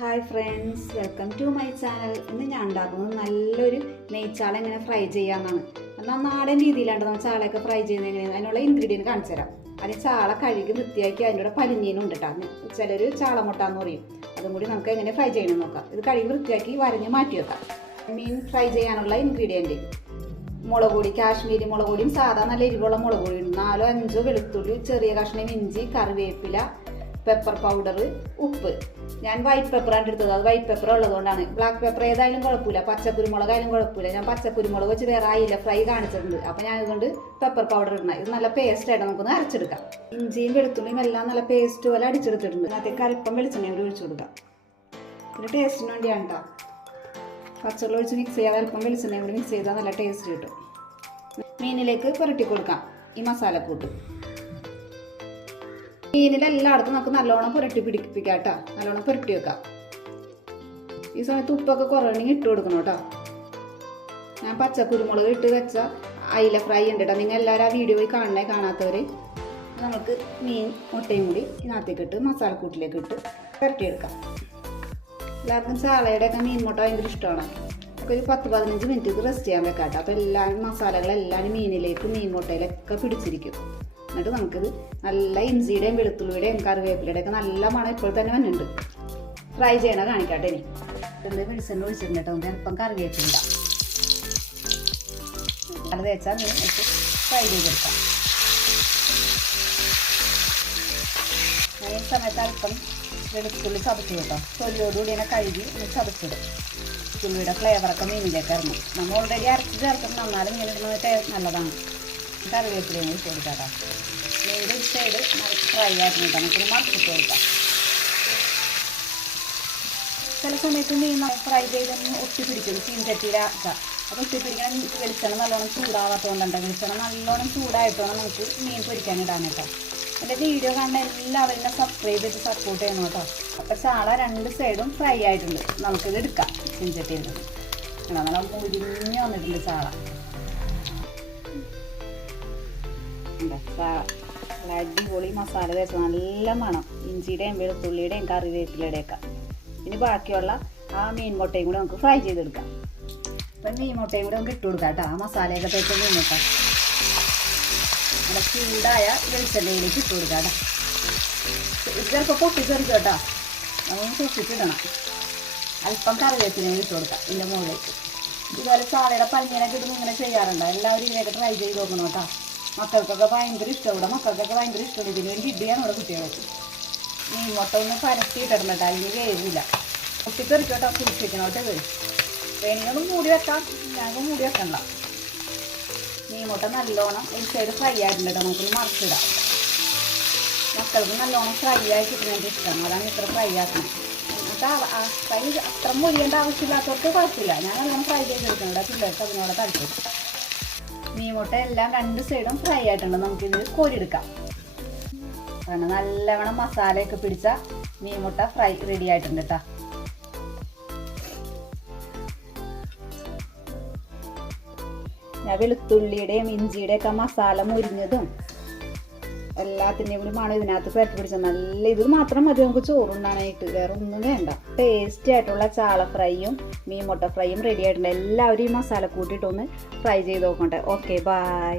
Hi friends, welcome to my channel. ഇന്ന് ഞാൻ ഉണ്ടാക്കുന്നത് നല്ലൊരു നെയ്ച്ചാള എങ്ങനെ ഫ്രൈ ചെയ്യാമെന്നാണ്. എന്നാൽ നാടൻ രീതിയിലാണ് നമ്മൾ ചാളയൊക്കെ ഫ്രൈ ചെയ്യുന്നത് എങ്ങനെയാണ് അതിനുള്ള ഇൻഗ്രീഡിയൻറ്റ് കാണിച്ചു തരാം. അതിന് ചാള കഴുകി വൃത്തിയാക്കി അതിൻ്റെ പലിഞ്ഞീനും ഉണ്ട് കേട്ടോ. ചിലർ ചാളമുട്ട എന്ന് പറയും. അതും കൂടി നമുക്ക് എങ്ങനെ ഫ്രൈ ചെയ്യണമെന്ന് നോക്കാം. ഇത് കഴുകി വൃത്തിയാക്കി വരഞ്ഞ് മാറ്റി വെക്കാം. മീൻ ഫ്രൈ ചെയ്യാനുള്ള ഇൻഗ്രീഡിയൻറ്റ്: മുളക് പൊടി, കാശ്മീരി മുളക് പൊടിയും സാധാ നല്ല എരിവുള്ള മുളക് പൊടി ഉണ്ട്, 4-5 വെളുത്തുള്ളി, ചെറിയ കഷ്ണം ഇഞ്ചി, കറിവേപ്പില, പെപ്പർ പൗഡർ, ഉപ്പ്. ഞാൻ വൈറ്റ് പെപ്പറാണ് എടുത്തത്. അത് വൈറ്റ് പെപ്പർ ഉള്ളതുകൊണ്ടാണ്. ബ്ലാക്ക് പെപ്പർ ഏതായാലും കുഴപ്പമില്ല, പച്ചക്കുരുമുളകായാലും കുഴപ്പമില്ല. ഞാൻ പച്ചക്കുരുമുളക് വെച്ച് വേറെ ആയില്ല ഫ്രൈ കാണിച്ചിട്ടുണ്ട്. അപ്പം ഞാൻ ഇതുകൊണ്ട് പെപ്പർ പൗഡർ ഇടണം. ഇത് നല്ല പേസ്റ്റ് ആയിട്ട് നമുക്കൊന്ന് അരച്ചെടുക്കാം. ഇഞ്ചിയും വെളുത്തുള്ളിയും എല്ലാം നല്ല പേസ്റ്റ് പോലെ അടിച്ചെടുത്തിട്ടുണ്ട്. അതിലേക്ക് അല്പം വെളിച്ചെണ്ണ കൂടി ഒഴിച്ചു കൊടുക്കാം. ഒരു ടേസ്റ്റിന് വേണ്ടിയാണ് കേട്ടോ. പച്ചവെള്ളം ഒഴിച്ച് മിക്സ് ചെയ്യാതെ അല്പം വെളിച്ചെണ്ണയും കൂടി മിക്സ് ചെയ്താൽ നല്ല ടേസ്റ്റ് കിട്ടും. മീനിലേക്ക് പുരട്ടി കൊടുക്കാം ഈ മസാലക്കൂട്ട്. മീനിലെല്ലായിടത്തും നമുക്ക് നല്ലോണം പുരട്ടി പിടിപ്പിക്കാം കേട്ടോ. നല്ലോണം പുരട്ടി വെക്കാം. ഈ സമയത്ത് ഉപ്പൊക്കെ കുറവെങ്കിൽ ഇട്ട് കൊടുക്കണം കേട്ടോ. ഞാൻ പച്ചക്കുരുമുളക് ഇട്ട് വെച്ച അയില ഫ്രൈ ഉണ്ട് കേട്ടോ. നിങ്ങൾ എല്ലാവരും ആ വീഡിയോ പോയി കാണാത്തവർ നമുക്ക് മീൻ മുട്ടയും കൂടി ഇതിനകത്തേക്ക് ഇട്ട് മസാലക്കൂട്ടിലേക്ക് ഇട്ട് പുരട്ടിയെടുക്കാം. എല്ലാവർക്കും ചാളയുടെയൊക്കെ മീൻ മുട്ട ഭയങ്കര ഇഷ്ടമാണ്. അപ്പോൾ ഒരു 10-15 മിനിറ്റ് ഇത് റെസ്റ്റ് ചെയ്യാൻ വെക്കാം കേട്ടോ. അപ്പോൾ എല്ലാം മസാലകളെല്ലാം മീനിലേക്ക് മീൻ മുട്ടയിലൊക്കെ പിടിച്ചിരിക്കും. എന്നിട്ട് നമുക്കിത് നല്ല ഇഞ്ചിയുടെയും വെളുത്തുള്ളിയുടെയും കറിവേപ്പിലയുടെ ഒക്കെ നല്ല മണം ഇപ്പോൾ തന്നെ വന്നിട്ടുണ്ട്. ഫ്രൈ ചെയ്യണ കാണിക്കാട്ടെ. ഇനി വെളിച്ചെണ്ണ ഒഴിച്ചിട്ടുണ്ട് കേട്ടോ. നമുക്ക് അല്പം കറിവേപ്പില ഇടാം. അത് തേച്ചാൽ മീൻ വെച്ച് ഫ്രൈ ചെയ്തെടുക്കാം. ഈ സമയത്ത് അല്പം വെളുത്തുള്ളി ചതച്ച് കേട്ടോ. തൊലിയോടുകൂടി തന്നെ കഴുകി ചതച്ചിടും. തുള്ളിയുടെ ഫ്ലേവറൊക്കെ മീനിലേക്ക് ഇറങ്ങും. നമ്മൾ ഓൾറെഡി അരച്ച് ചേർക്കുന്നത് എന്നാലും ഇങ്ങനെ ഇടുന്നത് നല്ലതാണ്. കറിവേപ്പിലയും ഇട്ട് കൊടുക്കാം. മീൻ്റെ ഒരു സൈഡ് ഫ്രൈ ആയിട്ട് നമുക്കിത് മറിച്ചിട്ട് കൊടുക്കാം. ചില സമയത്ത് മീൻ ഫ്രൈ ചെയ്തൊന്ന് ഒട്ടിപ്പിടിക്കും ചീൻചട്ടിയിലാക്കാം. അപ്പോൾ ഒട്ടിപ്പിടിക്കാൻ വെളിച്ചെണ്ണ നല്ലോണം ചൂടാവാത്തതുകൊണ്ടുണ്ട്. വെളിച്ചെണ്ണ നല്ലോണം ചൂടായിട്ട് വേണം നമുക്ക് മീൻ പൊരിക്കാനിടാൻ കേട്ടോ. എൻ്റെ വീഡിയോ കാണുന്ന എല്ലാവരും സബ്സ്ക്രൈബ് ചെയ്ത് സപ്പോർട്ട് ചെയ്യണം കേട്ടോ. അപ്പോൾ ചാള 2 സൈഡും ഫ്രൈ ആയിട്ടുണ്ട്. നമുക്കിത് എടുക്കാം ചീൻചട്ടിയിൽ നിന്ന്. നല്ല മുരിഞ്ഞ് വന്നിട്ടുണ്ട് ചാള. അടിപൊളി മസാല തേച്ച നല്ല മണം ഇഞ്ചിയുടെയും വെളുത്തുള്ളിയുടെയും കറിവേപ്പിലയുടെ ഒക്കെ. ഇനി ബാക്കിയുള്ള ആ മീൻ മുട്ടയും കൂടെ നമുക്ക് ഫ്രൈ ചെയ്തെടുക്കാം. അപ്പം മീൻ മുട്ടയും കൂടെ നമുക്ക് ഇട്ട് കൊടുക്കാം കേട്ടോ. ആ മസാലയൊക്കെ തേച്ച മീൻ മുട്ട നല്ല ചൂടായ വെളിച്ചെണ്ണയിലേക്ക് ഇട്ട് കൊടുക്കാം കേട്ടോ. ഇത് ചിലപ്പോൾ പൊട്ടിച്ചെറിക്കും കേട്ടോ. നമുക്ക് സൂക്ഷിച്ചിടണം. അല്പം കറിവേപ്പിലയും ഇട്ട് കൊടുക്കാം ഇതിൻ്റെ മുകളിലേക്ക്. ഇതുപോലെ ചാളയുടെ പഞ്ഞിനൊക്കെ ഇടുമ്പോൾ ഇങ്ങനെ ചെയ്യാറുണ്ട്. എല്ലാവരും ഇതിനൊക്കെ ട്രൈ ചെയ്ത് നോക്കണം കേട്ടോ. മക്കൾക്കൊക്കെ ഭയങ്കര ഇഷ്ടം. ഇവിടെ മക്കൾക്കൊക്കെ ഭയങ്കര ഇഷ്ടമാണ്. ഇതിന് വേണ്ടി ഇടിയാണ് ഇവിടെ കുട്ടികൾക്ക്. മീൻ മുട്ട ഒന്ന് പരത്തിയിട്ടിടണം കേട്ടോ. അല്ലെങ്കിൽ വേവില്ല. പൊട്ടിത്തെറിക്കോട്ടോ. സൂക്ഷിക്കണോട്ടെ. വേണമെങ്കിൽ മൂടി വെക്കാം. ഞങ്ങൾക്ക് മൂടി വെക്കണ്ട. മീൻ മുട്ട നല്ലോണം ഈ സൈഡ് ഫ്രൈ ആയിട്ടുണ്ട് കേട്ടോ. നമുക്കൊന്ന് മറിച്ചിടാം. മക്കൾക്ക് നല്ലോണം ഫ്രൈ ആയി കിട്ടുന്നതിൻ്റെ ഇഷ്ടമാണ്. അതാണ് ഇത്ര ഫ്രൈ ആക്കുന്നത്. എന്നിട്ട് ഫ്രൈ അത്ര മൊഴിയേണ്ട ആവശ്യമില്ലാത്തവർക്ക് കുഴപ്പമില്ല. ഞാൻ നല്ലോണം ഫ്രൈ ചെയ്തെടുക്കുന്നുണ്ട്. പിള്ളേർക്ക് അതിനോട് താല്പര്യം. മീൻ മുട്ട എല്ലാം 2 സൈഡും ഫ്രൈ ആയിട്ടുണ്ട്. നമുക്കിത് കോരിയെടുക്കാം. കാരണം നല്ലവണ്ണം മസാലയൊക്കെ പിടിച്ച മീൻ മുട്ട ഫ്രൈ റെഡി ആയിട്ടുണ്ട് കേട്ടോ. ഞാൻ വെളുത്തുള്ളിയുടെയും ഇഞ്ചിയുടെയും ഒക്കെ മസാല മുരിഞ്ഞതും എല്ലാത്തിൻ്റെയും കൂടി മണം ഇതിനകത്ത് പരത്തി പിടിച്ച നല്ല ഇത് മാത്രം മതി നമുക്ക് ചോറുണ്ടാനായിട്ട്. വേറെ ഒന്നും വേണ്ട. ടേസ്റ്റി ആയിട്ടുള്ള ചാള ഫ്രൈയും മീൻ മുട്ട ഫ്രൈയും റെഡി ആയിട്ടുണ്ട്. എല്ലാവരും ഈ മസാല കൂട്ടിയിട്ടൊന്ന് ഫ്രൈ ചെയ്ത് നോക്കട്ടെ. Okay, by.